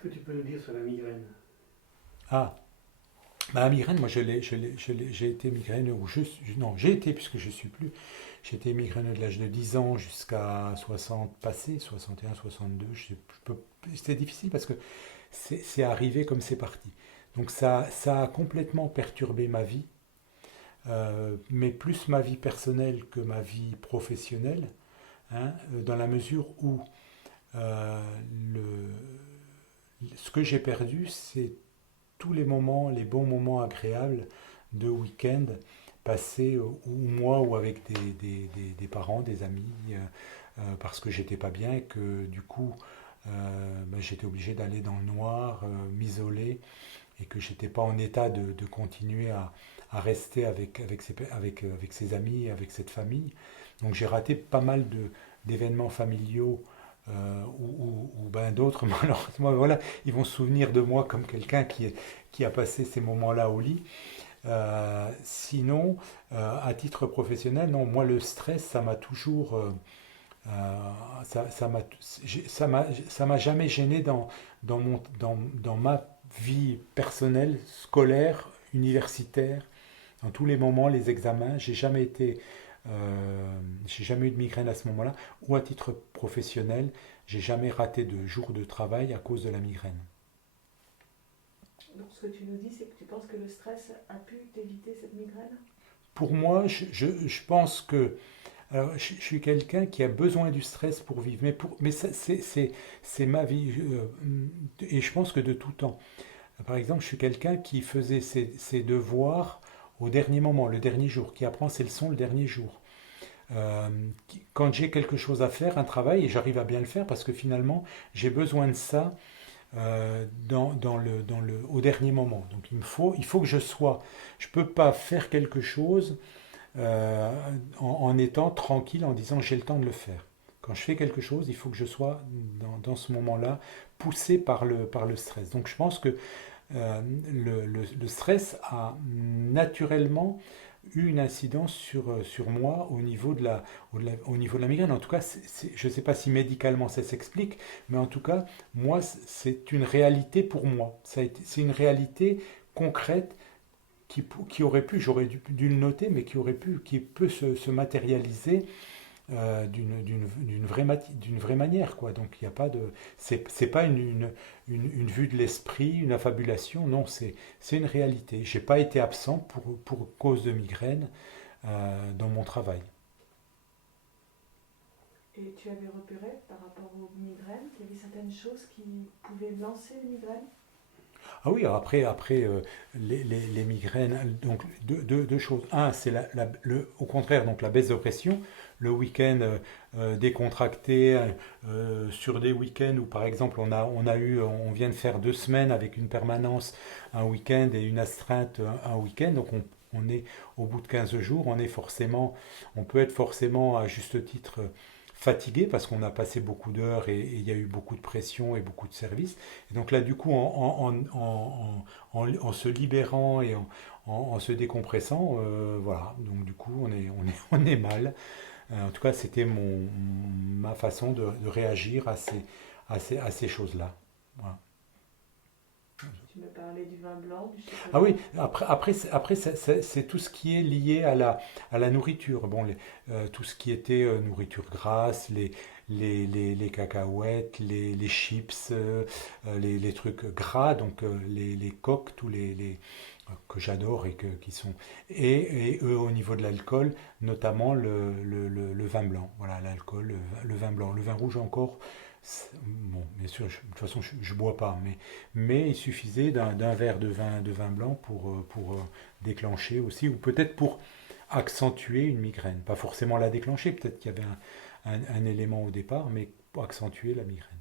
Qu'est-ce que tu peux nous dire sur la migraine? Ah, bah, la migraine, moi j'ai été migraineux, non, j'ai été, puisque je ne suis plus, j'ai été migraineux de l'âge de 10 ans jusqu'à 60 passé, 61, 62, c'était difficile parce que c'est arrivé comme c'est parti. Donc ça a complètement perturbé ma vie, mais plus ma vie personnelle que ma vie professionnelle, hein, dans la mesure où euh, le, ce que j'ai perdu, c'est tous les moments, les bons moments agréables de week-end passés ou moi ou avec des parents, des amis, parce que j'étais pas bien et que du coup ben, j'étais obligé d'aller dans le noir, m'isoler et que j'étais pas en état de continuer à rester avec ses amis, avec cette famille. Donc j'ai raté pas mal d'événements familiaux ou ben d'autres, malheureusement, voilà, ils vont se souvenir de moi comme quelqu'un qui a passé ces moments-là au lit. Sinon, à titre professionnel, non, moi le stress, ça m'a toujours, ça m'a, ça m'a jamais gêné dans ma vie personnelle, scolaire, universitaire, dans tous les moments, les examens, j'ai jamais eu de migraine à ce moment-là, ou à titre professionnel, j'ai jamais raté de jour de travail à cause de la migraine. Donc ce que tu nous dis, c'est que tu penses que le stress a pu t'éviter cette migraine? Pour moi, je pense que alors, je suis quelqu'un qui a besoin du stress pour vivre, mais c'est ma vie, et je pense que de tout temps. Par exemple, je suis quelqu'un qui faisait ses devoirs au dernier moment, le dernier jour, qui apprend ses leçons le dernier jour. Euh, Quand j'ai quelque chose à faire, un travail, et j'arrive à bien le faire parce que finalement, j'ai besoin de ça au dernier moment. Donc il faut que je ne peux pas faire quelque chose en étant tranquille, en disant j'ai le temps de le faire. Quand je fais quelque chose, il faut que je sois dans ce moment-là poussé par le stress. Donc je pense que le stress a naturellement eu une incidence sur moi au niveau de la migraine. En tout cas, je ne sais pas si médicalement ça s'explique, mais en tout cas, moi, c'est une réalité pour moi. C'est une réalité concrète qui aurait pu, dû le noter, mais qui peut se matérialiser d'une vraie manière, quoi. Donc il n'y a pas de, c'est pas une vue de l'esprit, une affabulation, non, c'est une réalité. J'ai pas été absent pour cause de migraine dans mon travail. Et tu avais repéré par rapport aux migraines qu'il y avait certaines choses qui pouvaient lancer les migraines? Ah oui, après les migraines, donc deux choses. Un, c'est au contraire, donc la baisse de pression. Le week-end décontracté, sur des week-ends où par exemple on vient de faire 2 semaines avec une permanence un week-end et une astreinte un week-end, donc on est au bout de 15 jours, on peut être forcément à juste titre fatigué parce qu'on a passé beaucoup d'heures et il y a eu beaucoup de pression et beaucoup de services. Et donc là, du coup, en se libérant et en se décompressant, voilà. Donc du coup, on est mal. En tout cas, c'était ma façon de réagir à ces choses-là. Voilà. Tu me parlais du vin blanc, du Ah oui, chocolat. après c'est tout ce qui est lié à la nourriture. Bon, tout ce qui était nourriture grasse, les cacahuètes, les chips, les trucs gras, donc les coques, que j'adore qui sont. Et eux, au niveau de l'alcool, notamment le vin blanc. Voilà, l'alcool, le vin blanc. Le vin rouge encore, bon, bien sûr, de toute façon, je bois pas, mais il suffisait d'un verre de vin blanc pour déclencher aussi, ou peut-être pour accentuer une migraine. Pas forcément la déclencher, peut-être qu'il y avait un élément au départ, mais pour accentuer la migraine.